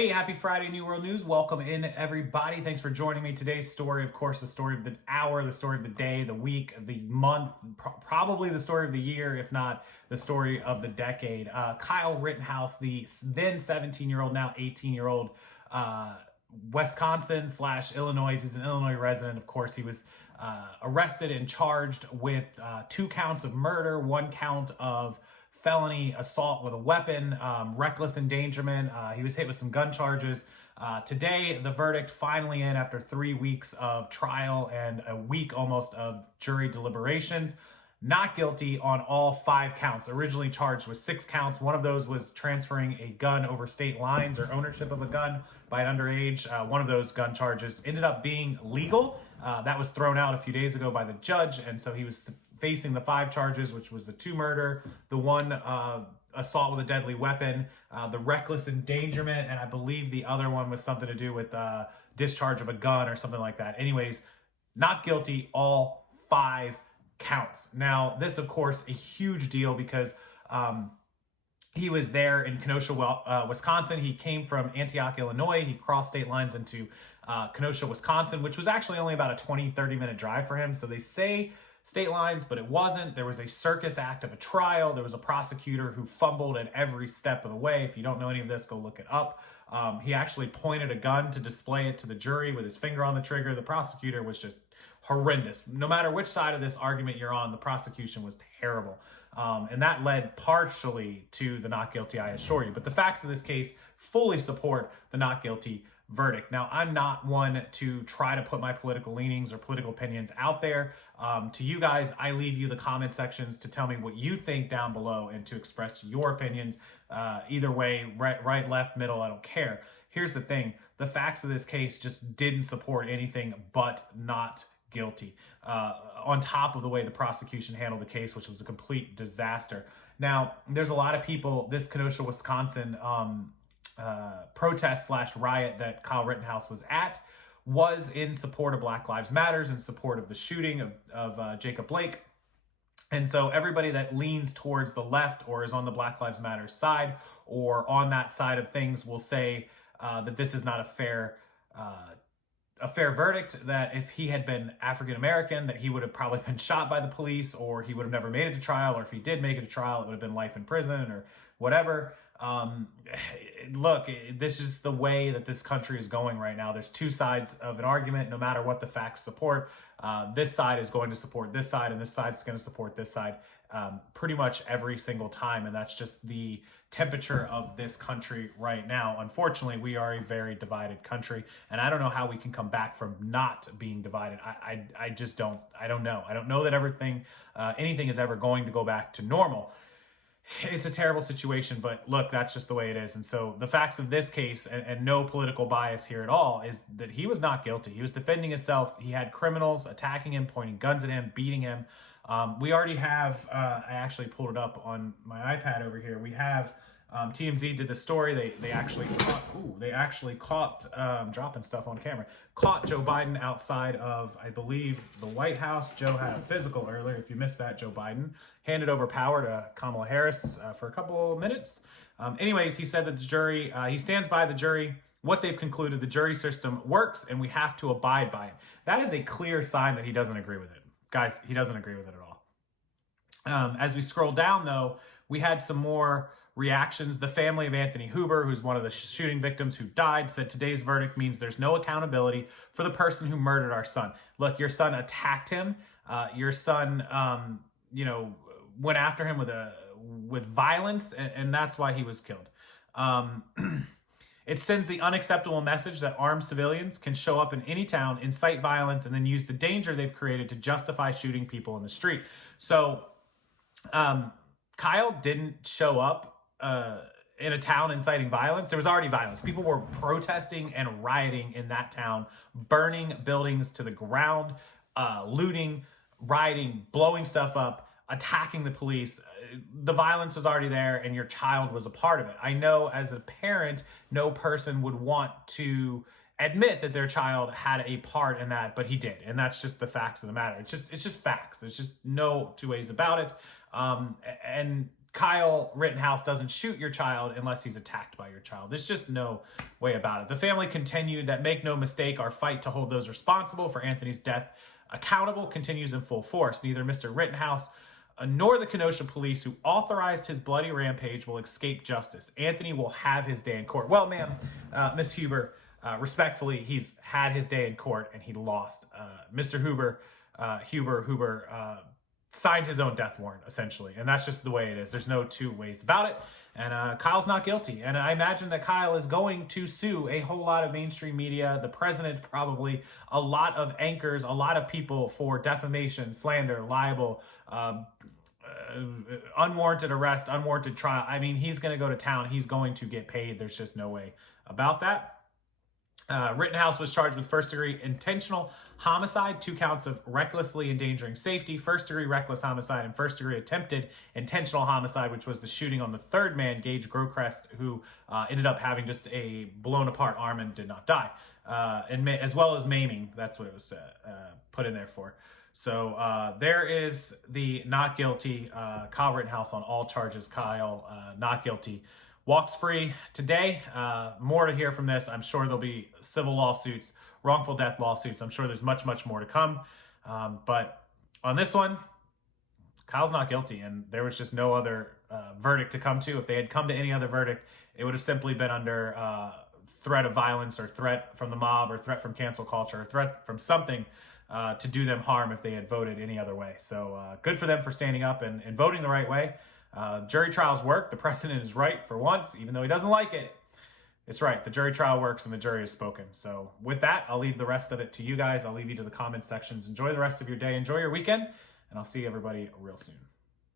Hey, happy Friday, New World News. Welcome in, everybody. Thanks for joining me. Today's story, of course, the story of the hour, the story of the day, the week, the month, probably the story of the year, if not the story of the decade. Kyle Rittenhouse, the then 17-year-old, now 18-year-old Wisconsin / Illinois. He's an Illinois resident. Of course, he was arrested and charged with 2 counts of murder, 1 count of felony assault with a weapon, reckless endangerment. He was hit with some gun charges. Today, the verdict finally in after 3 weeks of trial and a week almost of jury deliberations. Not guilty on all 5 counts. Originally charged with 6 counts. One of those was transferring a gun over state lines or ownership of a gun by an underage. One of those gun charges ended up being legal. That was thrown out a few days ago by the judge, and so he was facing the 5 charges, which was the 2 murder, the 1 assault with a deadly weapon, the reckless endangerment, and I believe the other one was something to do with discharge of a gun or something like that. Anyways, not guilty, all 5 counts. Now, this, of course, a huge deal because he was there in Kenosha, Wisconsin. He came from Antioch, Illinois. He crossed state lines into Kenosha, Wisconsin, which was actually only about a 20-30 minute drive for him. So they say state lines, but it wasn't. There was a circus act of a trial. There was a prosecutor who fumbled at every step of the way. If you don't know any of this, go look it up. He actually pointed a gun to display it to the jury with his finger on the trigger. The prosecutor was just horrendous. No matter which side of this argument you're on, the prosecution was terrible. And that led partially to the not guilty, I assure you. But the facts of this case fully support the not guilty verdict. Now, I'm not one to try to put my political leanings or political opinions out there. To you guys, I leave you the comment sections to tell me what you think down below and to express your opinions. Either way, right, left, middle, I don't care. Here's the thing. The facts of this case just didn't support anything but not guilty. On top of the way the prosecution handled the case, which was a complete disaster. Now, there's a lot of people, this Kenosha, Wisconsin protest / riot that Kyle Rittenhouse was at was in support of Black Lives Matters, in support of the shooting of Jacob Blake. And so everybody that leans towards the left or is on the Black Lives Matter side or on that side of things will say that this is not a fair verdict, that if he had been African-American, that he would have probably been shot by the police, or he would have never made it to trial, or if he did make it to trial, it would have been life in prison or whatever. Look, this is the way that this country is going right now. There's 2 sides of an argument, no matter what the facts support. This side is going to support this side, and this side is going to support this side pretty much every single time. And that's just the temperature of this country right now. Unfortunately, we are a very divided country, and I don't know how we can come back from not being divided. I just don't. I don't know. I don't know that anything is ever going to go back to normal. It's a terrible situation, but look, that's just the way it is. And so the facts of this case, and no political bias here at all, is that he was not guilty. He was defending himself. He had criminals attacking him, pointing guns at him, beating him. We already have, I actually pulled it up on my iPad over here. We have, TMZ did the story. They actually caught, dropping stuff on camera, caught Joe Biden outside of, I believe, the White House. Joe had a physical earlier. If you missed that, Joe Biden handed over power to Kamala Harris for a couple of minutes. Anyways, he said that the jury, he stands by the jury. What they've concluded, the jury system works and we have to abide by it. That is a clear sign that he doesn't agree with it. Guys, he doesn't agree with it at all. As we scroll down, though, we had some more reactions. The family of Anthony Huber, who's one of the shooting victims who died, said today's verdict means there's no accountability for the person who murdered our son. Look, your son attacked him. Your son, went after him with violence, and that's why he was killed. It sends the unacceptable message that armed civilians can show up in any town, incite violence, and then use the danger they've created to justify shooting people in the street. So Kyle didn't show up in a town inciting violence. There was already violence. People were protesting and rioting in that town, burning buildings to the ground, looting, rioting, blowing stuff up, attacking the police. The violence was already there, and your child was a part of it. I know as a parent, no person would want to admit that their child had a part in that, but he did. And that's just the facts of the matter. It's just facts. There's just no 2 ways about it. And Kyle Rittenhouse doesn't shoot your child unless he's attacked by your child. There's just no way about it. The family continued that, make no mistake, our fight to hold those responsible for Anthony's death accountable continues in full force. Neither Mr. Rittenhouse nor the Kenosha police who authorized his bloody rampage will escape justice. Anthony will have his day in court. Well, ma'am, Miss Huber, respectfully, he's had his day in court and he lost. Mr. Huber signed his own death warrant, essentially. And that's just the way it is. There's no two ways about it. And Kyle's not guilty. And I imagine that Kyle is going to sue a whole lot of mainstream media, the president probably, a lot of anchors, a lot of people for defamation, slander, libel, unwarranted arrest, unwarranted trial. I mean, he's going to go to town. He's going to get paid. There's just no way about that. Rittenhouse was charged with first-degree intentional homicide, 2 counts of recklessly endangering safety, first-degree reckless homicide, and first-degree attempted intentional homicide, which was the shooting on the third man, Gage Grocrest, who ended up having just a blown-apart arm and did not die, as well as maiming. That's what it was put in there for. So there is the not guilty. Kyle Rittenhouse on all charges. Kyle not guilty. Walks free today. More to hear from this. I'm sure there'll be civil lawsuits, wrongful death lawsuits. I'm sure there's much, much more to come. But on this one, Kyle's not guilty, and there was just no other verdict to come to. If they had come to any other verdict, it would have simply been under threat of violence or threat from the mob or threat from cancel culture or threat from something to do them harm if they had voted any other way. So good for them for standing up and voting the right way. Jury trials work. The president is right for once, even though he doesn't like it. It's right. The jury trial works and the jury has spoken. So with that, I'll leave the rest of it to you guys. I'll leave you to the comment sections. Enjoy the rest of your day. Enjoy your weekend, and I'll see everybody real soon.